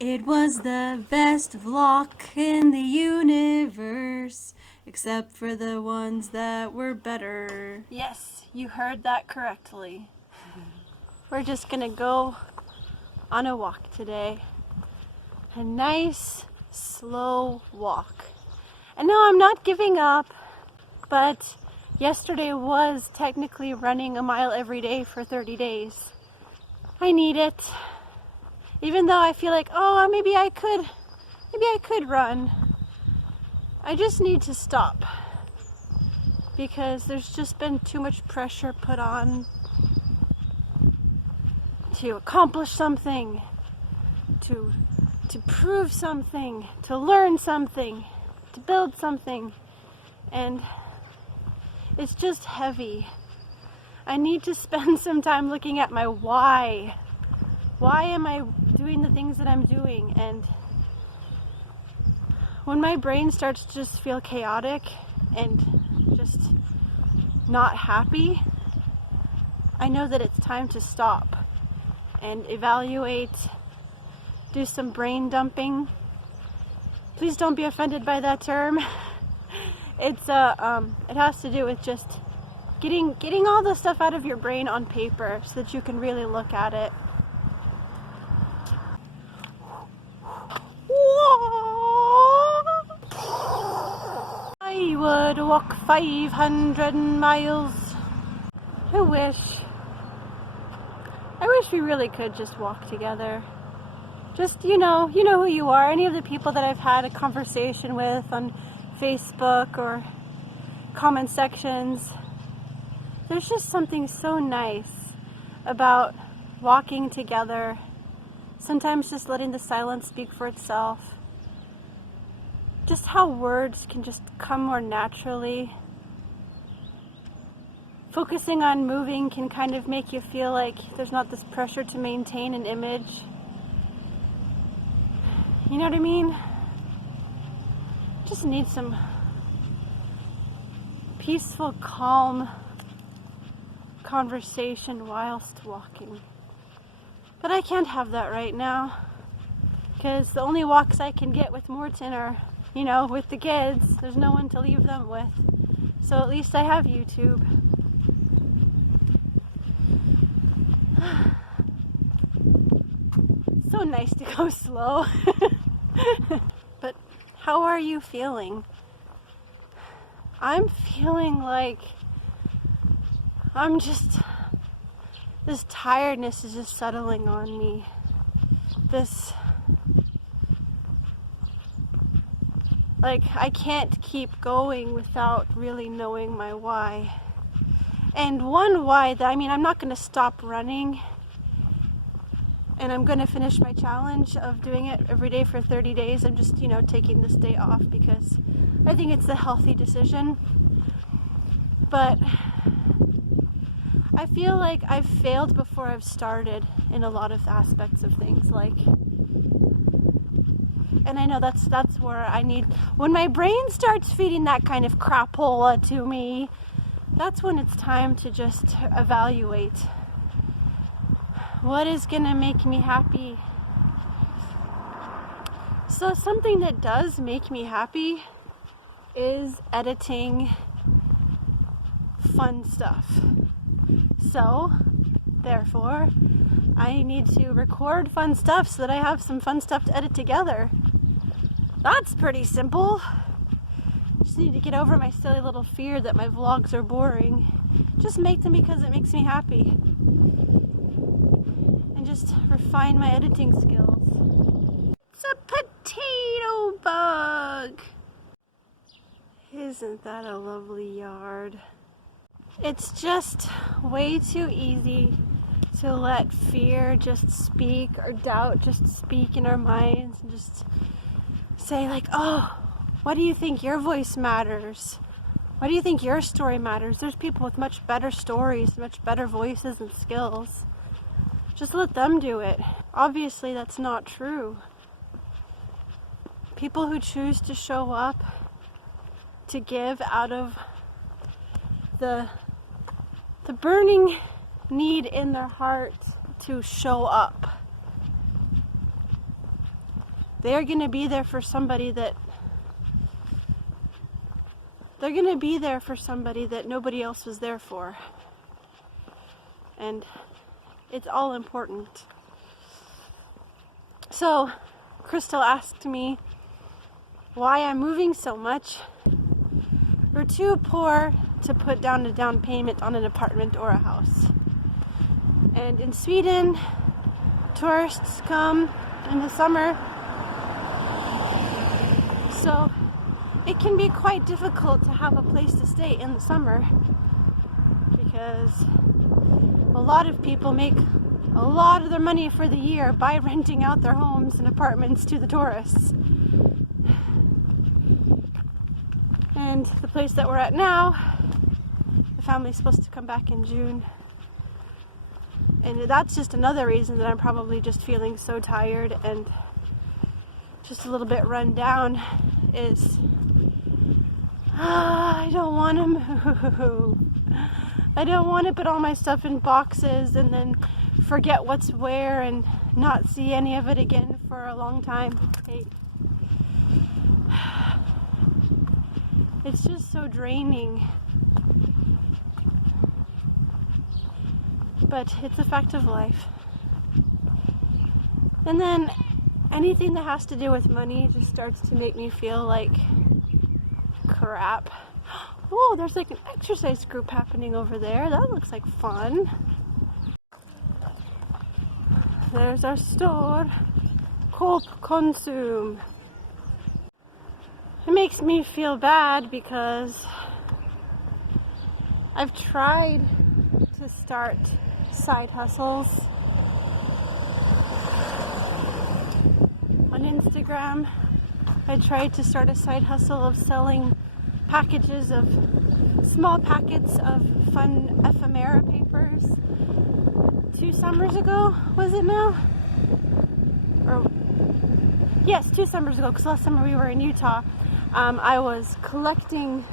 It was the best vlog in the universe, except for the ones that were better. Yes, you heard that correctly. We're just gonna go on a walk today. A nice, slow walk. And no, I'm not giving up, but yesterday was technically running a mile every day for 30 days. I need it. Even though I feel like, oh, maybe I could run. I just need to stop because there's just been too much pressure put on to accomplish something, to prove something, to learn something, to build something, and it's just heavy. I need to spend some time looking at my why. Why am I doing the things that I'm doing? And when my brain starts to just feel chaotic and just not happy, I know that it's time to stop and evaluate, do some brain dumping. Please don't be offended by that term. It has to do with just getting all the stuff out of your brain on paper so that you can really look at it. I would walk 500 miles. I wish we really could just walk together. Just, you know who you are. Any of the people that I've had a conversation with on Facebook or comment sections. There's just something so nice about walking together. Sometimes just letting the silence speak for itself. Just how words can just come more naturally. Focusing on moving can kind of make you feel like there's not this pressure to maintain an image. You know what I mean? Just need some peaceful, calm conversation whilst walking. But I can't have that right now because the only walks I can get with Morton are, with the kids. There's no one to leave them with. So at least I have YouTube. So nice to go slow. But how are you feeling? I'm feeling like this tiredness is just settling on me. I can't keep going without really knowing my why. And one why I'm not going to stop running. And I'm going to finish my challenge of doing it every day for 30 days. I'm just, taking this day off because I think it's a healthy decision. But I feel like I've failed before I've started in a lot of aspects of things. And I know that's where I need, when my brain starts feeding that kind of crapola to me, that's when it's time to just evaluate. What is gonna make me happy? So something that does make me happy is editing fun stuff. So, therefore, I need to record fun stuff so that I have some fun stuff to edit together. That's pretty simple. Just need to get over my silly little fear that my vlogs are boring. Just make them because it makes me happy. And just refine my editing skills. It's a potato bug. Isn't that a lovely yard? It's just way too easy to let fear just speak or doubt just speak in our minds and just say oh, why do you think your voice matters? Why do you think your story matters? There's people with much better stories, much better voices and skills. Just let them do it. Obviously, that's not true. People who choose to show up, to give out of the burning need in their heart to show up they're going to be there for somebody that nobody else was there for. And it's all important. So Crystal asked me why I'm moving so much. We're too poor to put down a down payment on an apartment or a house. And in Sweden, tourists come in the summer, so it can be quite difficult to have a place to stay in the summer because a lot of people make a lot of their money for the year by renting out their homes and apartments to the tourists. And the place that we're at now, the family's supposed to come back in June. And that's just another reason that I'm probably just feeling so tired and just a little bit run down is I don't want to move. I don't want to put all my stuff in boxes and then forget what's where and not see any of it again for a long time. It's just so draining. But it's a fact of life. And then anything that has to do with money just starts to make me feel like crap. Oh, there's like an exercise group happening over there. That looks like fun. There's our store. Coop Konsum. It makes me feel bad because I've tried to start side hustles on Instagram. I tried to start a side hustle of selling packages of small packets of fun ephemera papers 2 summers ago, was it now? Or yes, 2 summers ago, because last summer we were in Utah. I was collecting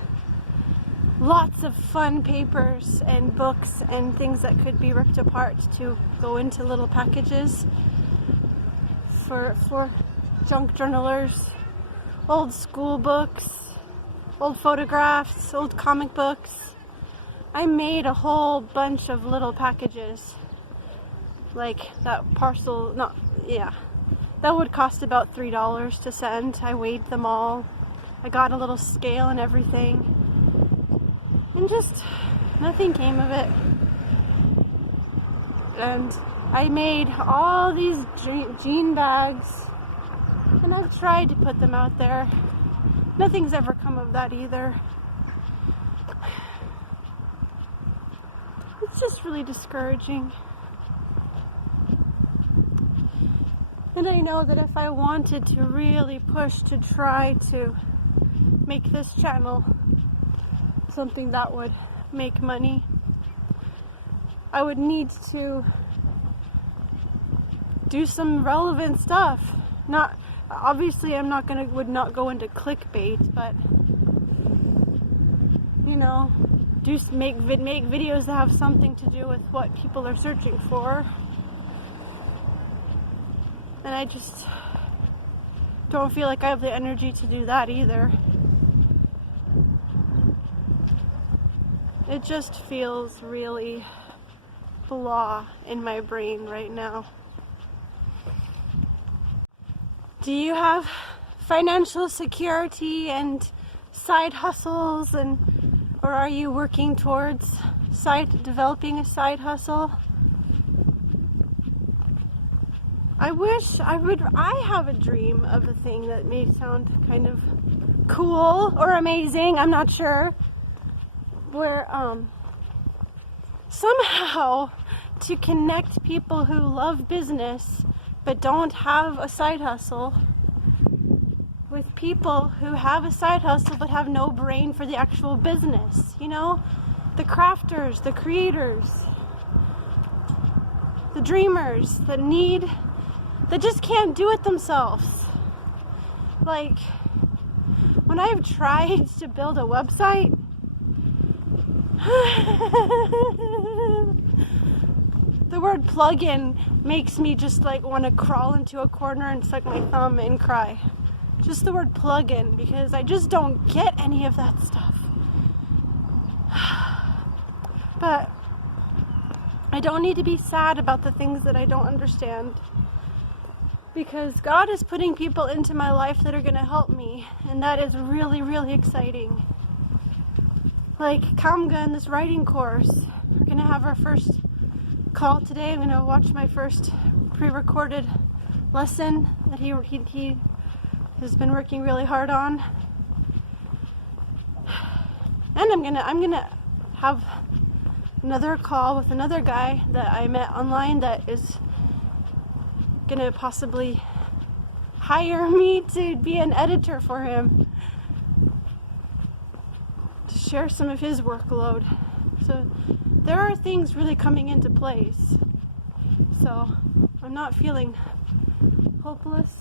lots of fun papers and books and things that could be ripped apart to go into little packages for junk journalers, old school books, old photographs, old comic books. I made a whole bunch of little packages like that parcel, that would cost about $3 to send. I weighed them all. I got a little scale and everything. And just nothing came of it. And I made all these jean bags and I've tried to put them out there. Nothing's ever come of that either. It's just really discouraging. And I know that if I wanted to really push to try to make this channel something that would make money, I would need to do some relevant stuff. Not obviously would not go into clickbait, but make videos that have something to do with what people are searching for. And I just don't feel like I have the energy to do that either. It just feels really blah in my brain right now. Do you have financial security and side hustles, or are you working towards developing a side hustle? I have a dream of a thing that may sound kind of cool or amazing, I'm not sure, where somehow to connect people who love business but don't have a side hustle with people who have a side hustle but have no brain for the actual business, the crafters, the creators, the dreamers that just can't do it themselves. Like, when I've tried to build a website, The word plug-in makes me just like want to crawl into a corner and suck my thumb and cry. Just the word plug-in, because I just don't get any of that stuff. But I don't need to be sad about the things that I don't understand, because God is putting people into my life that are going to help me, and that is really, really exciting. Like Kamga in this writing course. We're going to have our first call today. I'm going to watch my first pre-recorded lesson that he has been working really hard on. And I'm gonna have another call with another guy that I met online that is gonna possibly hire me to be an editor for him, to share some of his workload. So there are things really coming into place. So I'm not feeling hopeless.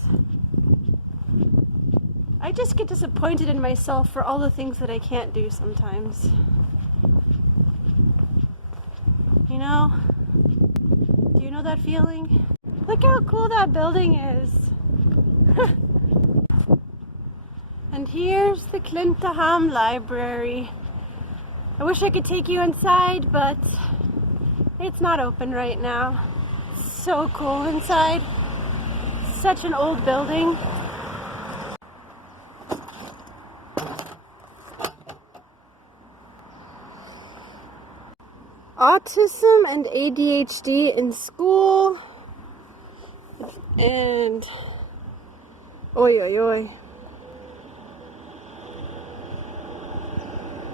I just get disappointed in myself for all the things that I can't do sometimes. You know? Do you know that feeling? Look how cool that building is. And here's the Klintehamn library. I wish I could take you inside, but it's not open right now. It's so cool inside. Such an old building. Autism and ADHD in school, and oi oi oi.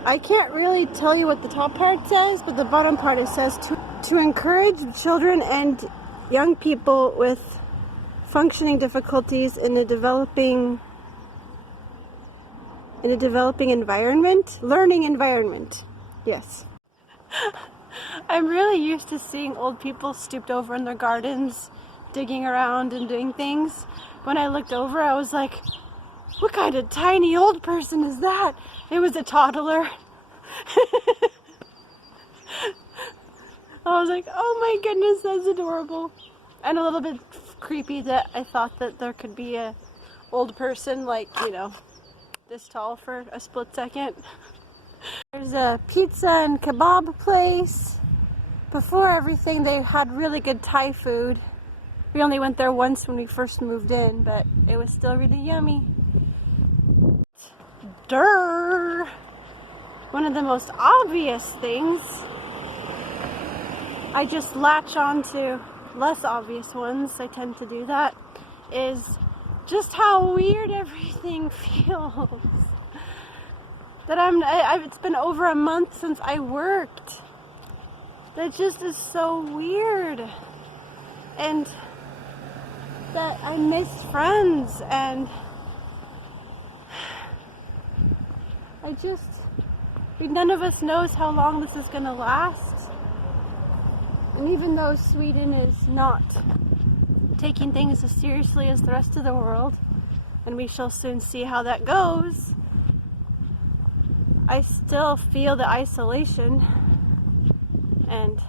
I can't really tell you what the top part says, but the bottom part it says to encourage children and young people with functioning difficulties in a developing environment, learning environment. Yes. I'm really used to seeing old people stooped over in their gardens, digging around and doing things. When I looked over, I was like, what kind of tiny old person is that? It was a toddler. I was like, oh my goodness, that's adorable. And a little bit creepy that I thought that there could be a old person like, you know, this tall for a split second. There's a pizza and kebab place. Before everything, they had really good Thai food. We only went there once when we first moved in, but it was still really yummy. Durr! One of the most obvious things, I just latch on to less obvious ones, I tend to do that, is just how weird everything feels. That it's been over a month since I worked. That just is so weird. And that I missed friends, and none of us knows how long this is gonna last. And even though Sweden is not taking things as seriously as the rest of the world, and we shall soon see how that goes, I still feel the isolation, and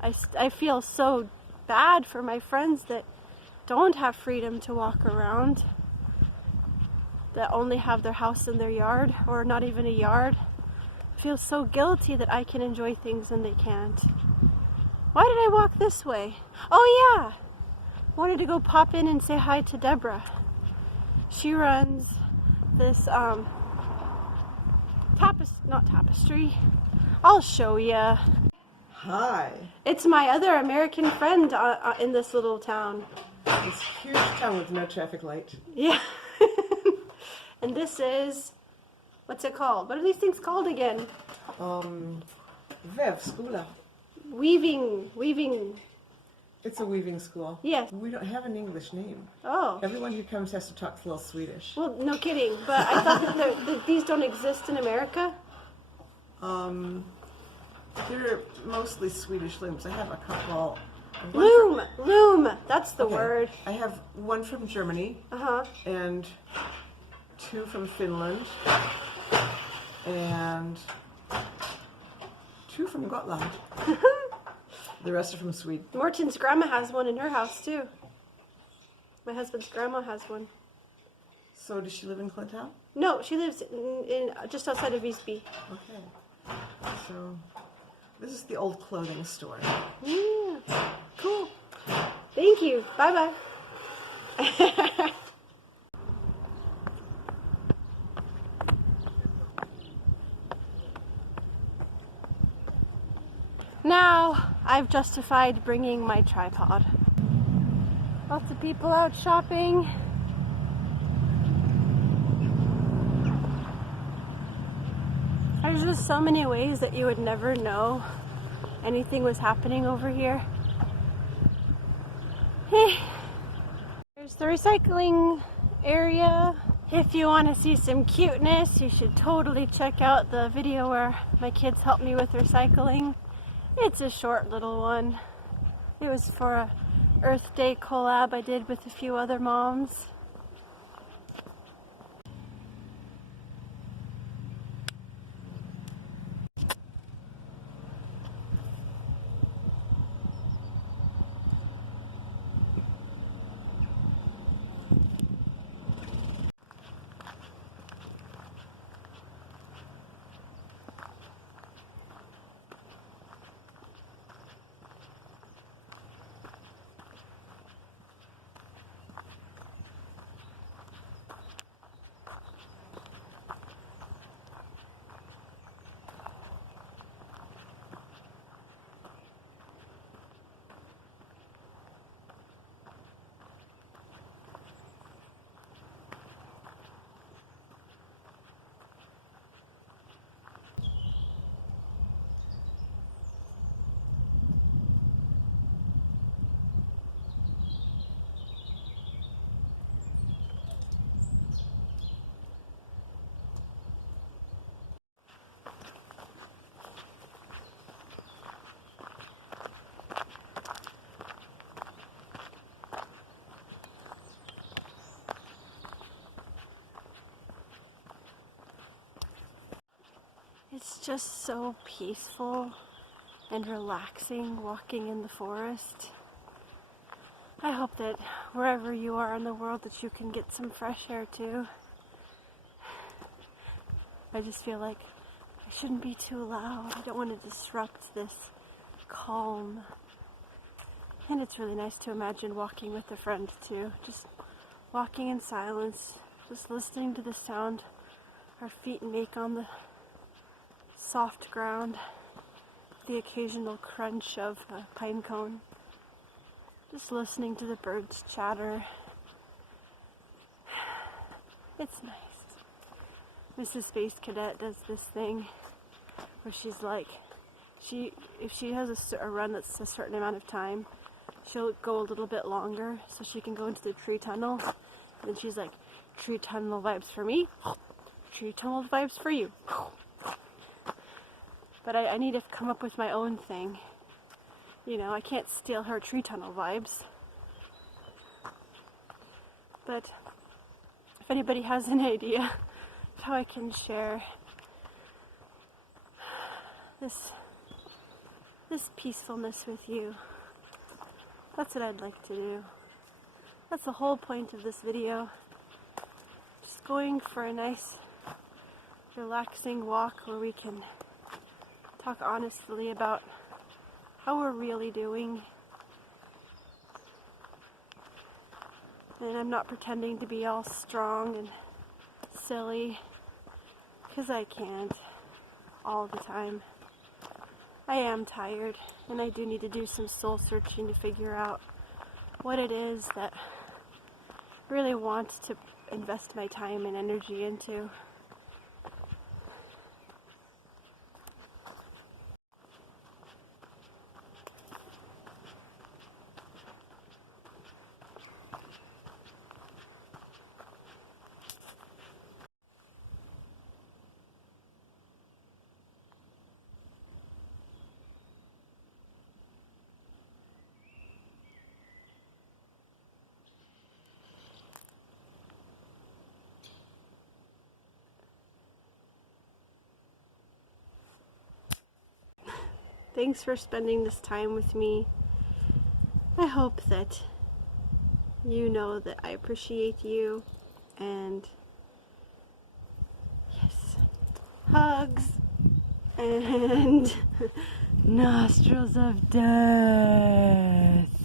I feel so bad for my friends that don't have freedom to walk around, that only have their house and their yard, or not even a yard. I feel so guilty that I can enjoy things and they can't. Why did I walk this way? Oh yeah! Wanted to go pop in and say hi to Deborah. She runs this, not tapestry. I'll show ya. Hi. It's my other American friend in this little town. This huge town with no traffic light. Yeah. And this is, what's it called? What are these things called again? Skola. Weaving. It's a weaving school. Yes. We don't have an English name. Oh. Everyone who comes has to talk a little Swedish. Well, no kidding. But I thought that these don't exist in America. They're mostly Swedish looms. I have a couple. Loom. That's the Okay. word. I have one from Germany. Uh-huh. And two from Finland. And two from Gotland. The rest are from Sweden. Morton's grandma has one in her house too. My husband's grandma has one. So does she live in Klintehamn? No, she lives in just outside of Visby. Okay. So this is the old clothing store. Yeah, cool. Thank you. Bye bye. Now I've justified bringing my tripod. Lots of people out shopping. There's just so many ways that you would never know anything was happening over here. There's the recycling area. If you want to see some cuteness, you should totally check out the video where my kids helped me with recycling. It's a short little one. It was for a Earth Day collab I did with a few other moms. It's just so peaceful and relaxing walking in the forest. I hope that wherever you are in the world that you can get some fresh air too. I just feel like I shouldn't be too loud. I don't want to disrupt this calm. And it's really nice to imagine walking with a friend too. Just walking in silence, just listening to the sound our feet make on the soft ground, the occasional crunch of a pine cone, just listening to the birds chatter. It's nice. Mrs. Space Cadet does this thing where she's like, if she has a run that's a certain amount of time, she'll go a little bit longer so she can go into the tree tunnel. And then she's like, tree tunnel vibes for me, tree tunnel vibes for you. But I need to come up with my own thing. You know, I can't steal her tree tunnel vibes. But if anybody has an idea of how I can share this peacefulness with you, that's what I'd like to do. That's the whole point of this video. Just going for a nice, relaxing walk where we can talk honestly about how we're really doing. And I'm not pretending to be all strong and silly, because I can't all the time. I am tired, and I do need to do some soul searching to figure out what it is that I really want to invest my time and energy into. Thanks for spending this time with me. I hope that you know that I appreciate you, and yes, hugs and nostrils of death.